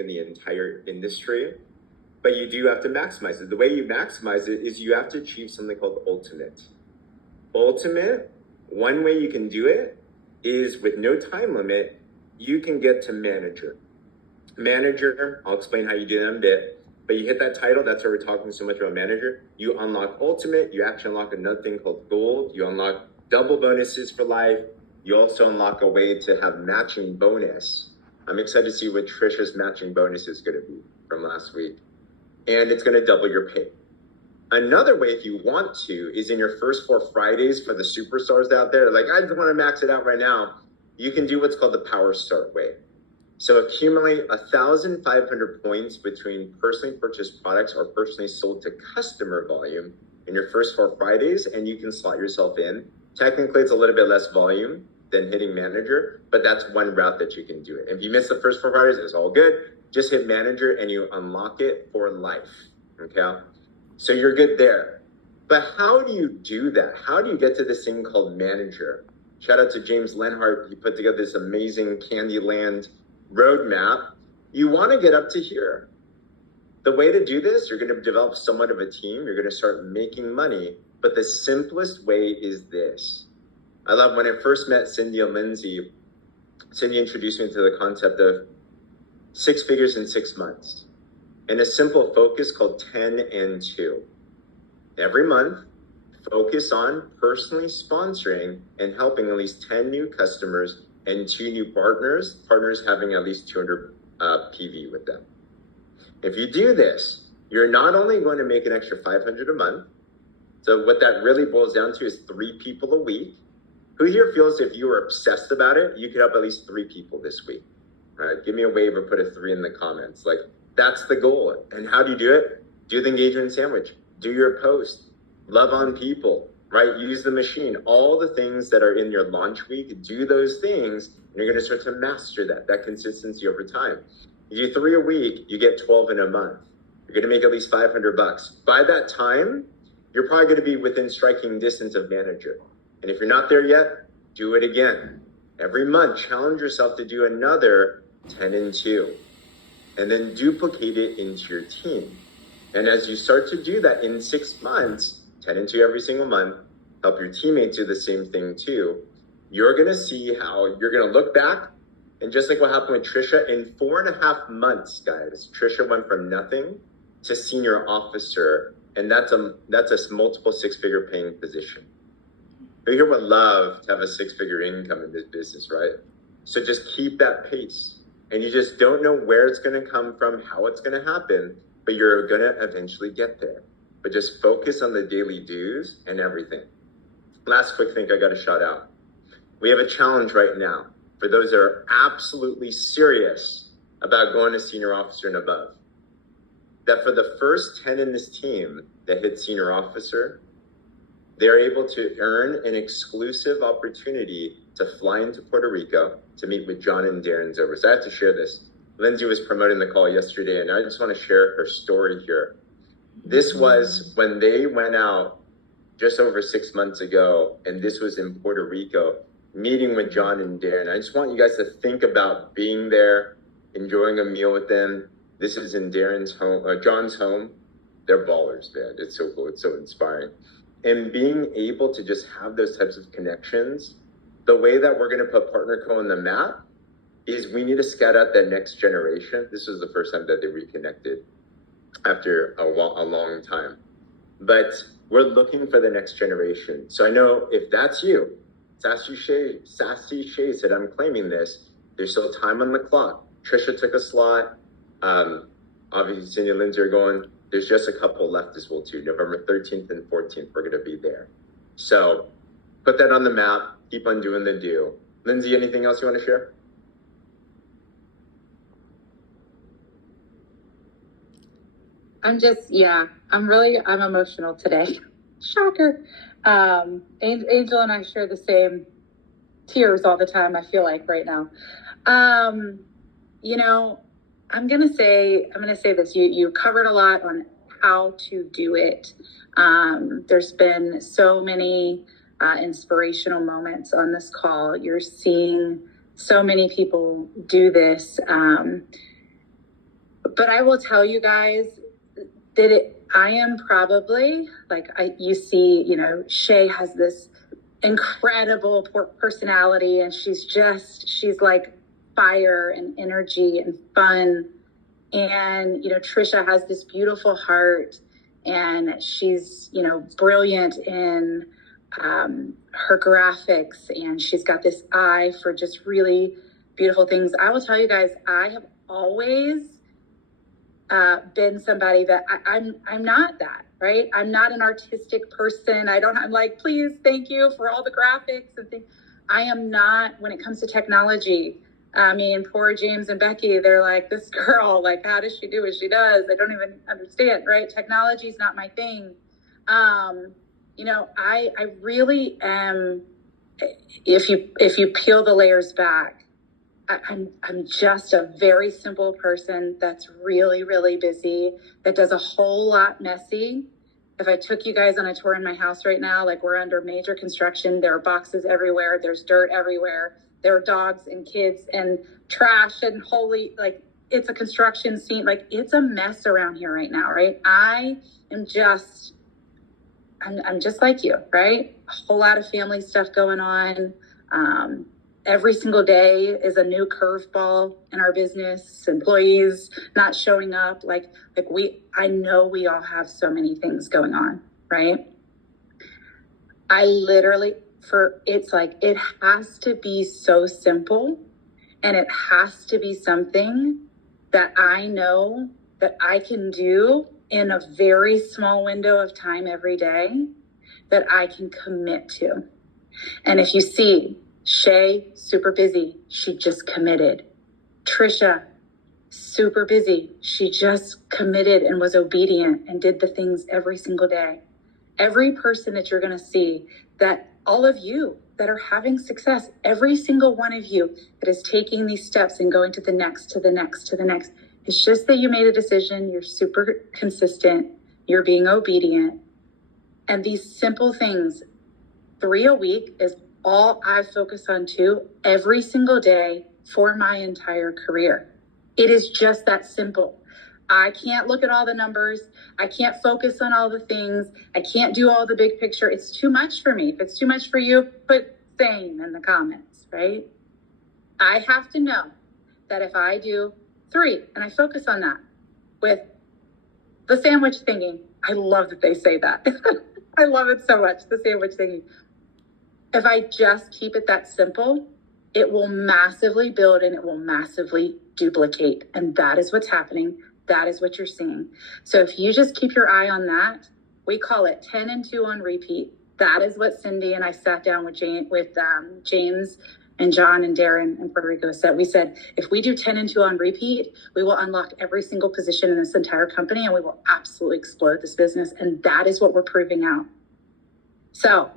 in the entire industry, but you do have to maximize it. The way you maximize it is you have to achieve something called ultimate. Ultimate, one way you can do it is with no time limit, you can get to manager. Manager, I'll explain how you do that in a bit, but you hit that title, that's why we're talking so much about manager. You unlock ultimate, you actually unlock another thing called gold, you unlock double bonuses for life, you also unlock a way to have matching bonus. I'm excited to see what Trisha's matching bonus is gonna be from last week. And it's gonna double your pay. Another way, if you want to, is in your first 4 Fridays for the superstars out there, like, I just wanna max it out right now, you can do what's called the Power Start way. So accumulate 1,500 points between personally purchased products or personally sold to customer volume in your first 4 Fridays, and you can slot yourself in. Technically, it's a little bit less volume than hitting manager, but that's one route that you can do it. If you miss the first 4 Fridays, it's all good. Just hit manager and you unlock it for life, okay? So you're good there. But how do you do that? How do you get to this thing called manager? Shout out to James Lenhart. He put together this amazing Candyland roadmap. You want to get up to here. The way to do this, you're going to develop somewhat of a team. You're going to start making money. But the simplest way is this. I love when I first met Cindy and Lyndsey, Cindy introduced me to the concept of 6 figures in 6 months and a simple focus called 10 and 2. Every month, focus on personally sponsoring and helping at least 10 new customers and 2 new partners having at least 200 PV with them. If you do this, you're not only going to make an extra 500 a month. So what that really boils down to is 3 people a week. Who here feels if you were obsessed about it, you could help at least 3 people this week? All right, give me a wave or put a 3 in the comments. Like, that's the goal. And how do you do it? Do the engagement sandwich. Do your post. Love on people, right? Use the machine. All the things that are in your launch week, do those things, and you're going to start to master that consistency over time. If you do 3 a week, you get 12 in a month. You're going to make at least $500. By that time, you're probably going to be within striking distance of manager. And if you're not there yet, do it again. Every month, challenge yourself to do another 10 and 2, and then duplicate it into your team. And as you start to do that in 6 months, 10 and 2 every single month, help your teammates do the same thing too, you're going to see how you're going to look back. And just like what happened with Trisha, in 4.5 months, guys, Trisha went from nothing to senior officer. And that's a multiple 6-figure paying position. Who here would love to have a 6-figure income in this business, right? So just keep that pace. And you just don't know where it's going to come from, how it's going to happen, but you're going to eventually get there. But just focus on the daily do's and everything. Last quick thing I got to shout out. We have a challenge right now for those that are absolutely serious about going to senior officer and above. That for the first 10 in this team that hit senior officer, they're able to earn an exclusive opportunity to fly into Puerto Rico to meet with John and Darren Zover. So I have to share this. Lyndsey was promoting the call yesterday, and I just want to share her story here. This was when they went out just over 6 months ago, and this was in Puerto Rico, meeting with John and Darren. I just want you guys to think about being there, enjoying a meal with them. This is in Darren's home, John's home. They're ballers, man. It's so cool. It's so inspiring. And being able to just have those types of connections, the way that we're going to put PartnerCo on the map is we need to scout out that next generation. This was the first time that they reconnected after a long time. But we're looking for the next generation. So I know if that's you, Sassy Shay said, I'm claiming this. There's still time on the clock. Trisha took a slot. Obviously, Cindy and Lyndsey are going. There's just a couple left as well, too. November 13th and 14th, we're going to be there. So put that on the map. Keep on doing the do. Lyndsey, anything else you want to share? I'm emotional today. Shocker. Angel and I share the same tears all the time, I feel like right now. I'm going to say this. You covered a lot on how to do it. There's been so many inspirational moments on this call. You're seeing so many people do this. But I will tell you guys that I am probably you see, Shay has this incredible personality, and she's like fire and energy and fun. And, Trisha has this beautiful heart, and she's, brilliant in her graphics, and she's got this eye for just really beautiful things. I will tell you guys, I have always been somebody that I'm not that, right? I'm not an artistic person. I'm like, please, thank you for all the graphics and things. I am not, when it comes to technology. I mean, poor James and Becky, they're like, this girl, like, how does she do what she does? I don't even understand, right? Technology is not my thing. I really am, if you peel the layers back, I'm just a very simple person that's really, really busy, that does a whole lot messy. If I took you guys on a tour in my house right now, like, we're under major construction, there are boxes everywhere, there's dirt everywhere, there are dogs and kids and trash and it's a construction scene. Like, it's a mess around here right now, right? I'm just like you, right? A whole lot of family stuff going on. Every single day is a new curveball in our business, employees not showing up. I know we all have so many things going on, right? I literally, it has to be so simple, and it has to be something that I know that I can do in a very small window of time every day that I can commit to. And if you see, Shay, super busy, she just committed. Trisha, super busy, she just committed and was obedient and did the things every single day. Every person that you're going to see, that all of you that are having success, every single one of you that is taking these steps and going to the next, to the next, to the next, it's just that you made a decision, you're super consistent, you're being obedient. And these simple things, 3 a week is all I focus on too, every single day for my entire career. It is just that simple. I can't look at all the numbers. I can't focus on all the things. I can't do all the big picture. It's too much for me. If it's too much for you, put same in the comments, right? I have to know that if I do 3 and I focus on that with the sandwich thingy, I love that they say that. I love it so much, the sandwich thingy. If I just keep it that simple, it will massively build and it will massively duplicate. And that is what's happening. That is what you're seeing. So if you just keep your eye on that, we call it 10 and 2 on repeat. That is what Cindy and I sat down with James and John and Darren and Puerto Rico said. We said, if we do 10 and 2 on repeat, we will unlock every single position in this entire company and we will absolutely explode this business. And that is what we're proving out. So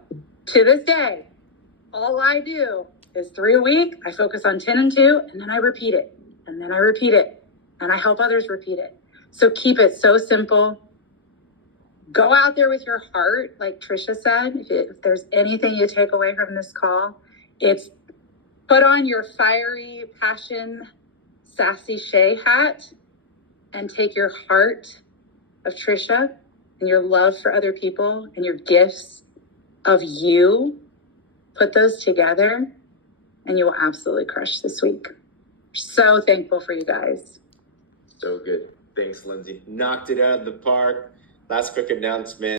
to this day, all I do is 3 a week. I focus on 10 and 2, and then I repeat it, and then I repeat it, and I help others repeat it. So keep it so simple. Go out there with your heart, like Trisha said. If there's anything you take away from this call, it's put on your fiery, passion, sassy Shay hat and take your heart of Trisha and your love for other people and your gifts of you, put those together, and you will absolutely crush this week. So thankful for you guys. So good. Thanks, Lyndsey. Knocked it out of the park. Last quick announcement.